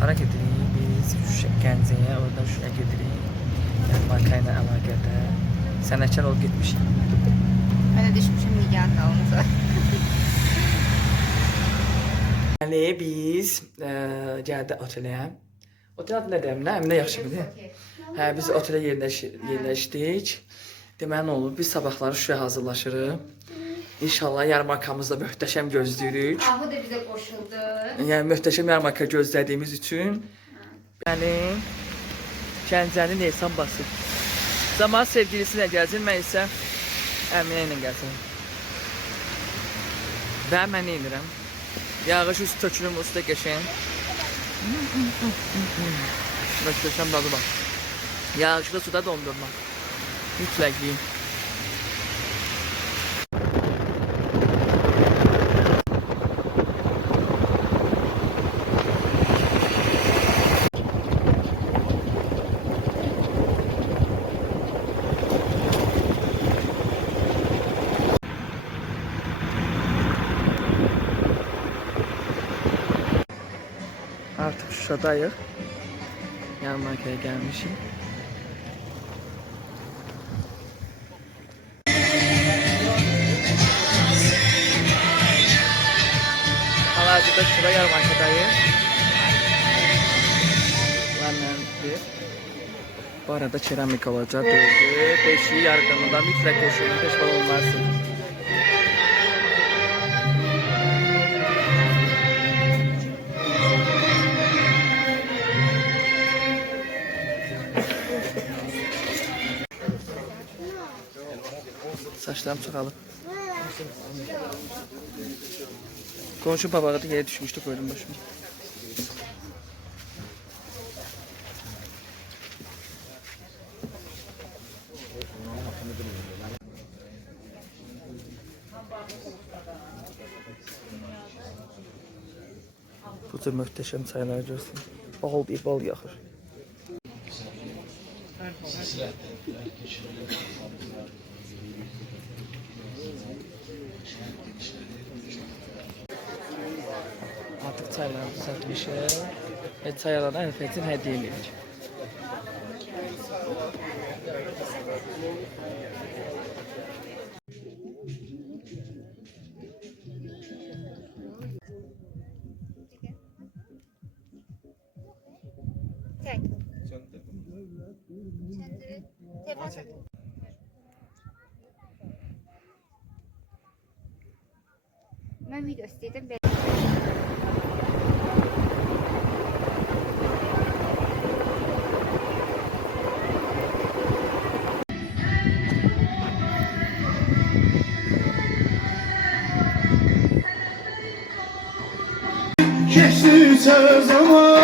Hara gedirik biz Gəncəyə, oradan şuraya gedirik. Yəni marka ilə əlaqədar. Sənətkar olub getmişik. Mən də düşmüşüm Nigar dalınca. Yəni biz gəldik otelə. Otel adı nədir Əminə? Əminə yaxşı bilir. Hə, biz otelə yerləşdik. Deməli nə olur? Biz sabahları Şuşaya hazırlaşırıq. İnşallah yarmarkamızda möhtəşəm gözləyirik. Ahu da bizə qoşuldu. Yəni möhtəşəm yarmarka gözlədiyimiz üçün. Yəni Gəncənin Neysan bası. Zaman sevgilisi ilə gəlsin, mən isə Əminə ilə gəlsin. Və mən inirəm. Yağış üst tökülüm, üstə geçen. Möhtəşəm dadı bak. Yağışlı suda dondurma. Mütləq yiyin. Artık Şuşadayıq. Yarmarkaya gəlmişim. Hal-hazırda Şuşada yarmarkadayıq. Məndən bir. Bu arada keramik olacaq. 4'ü, 5'i yardımında mütləq qoşulun. Peşman olmazsınız. Saçlarım çoxalıb. Qonşu babağı da yere düşmüşdü, koydum başıma. Bu tür möhtəşəm çaylar görsün. Bal deyib bal yaxır. Artık çayları düzeltmişim ve çaylara Elfet'in hediye edilecek. Çek. Telefon çek. Mən video istəyirdim. Geçti zaman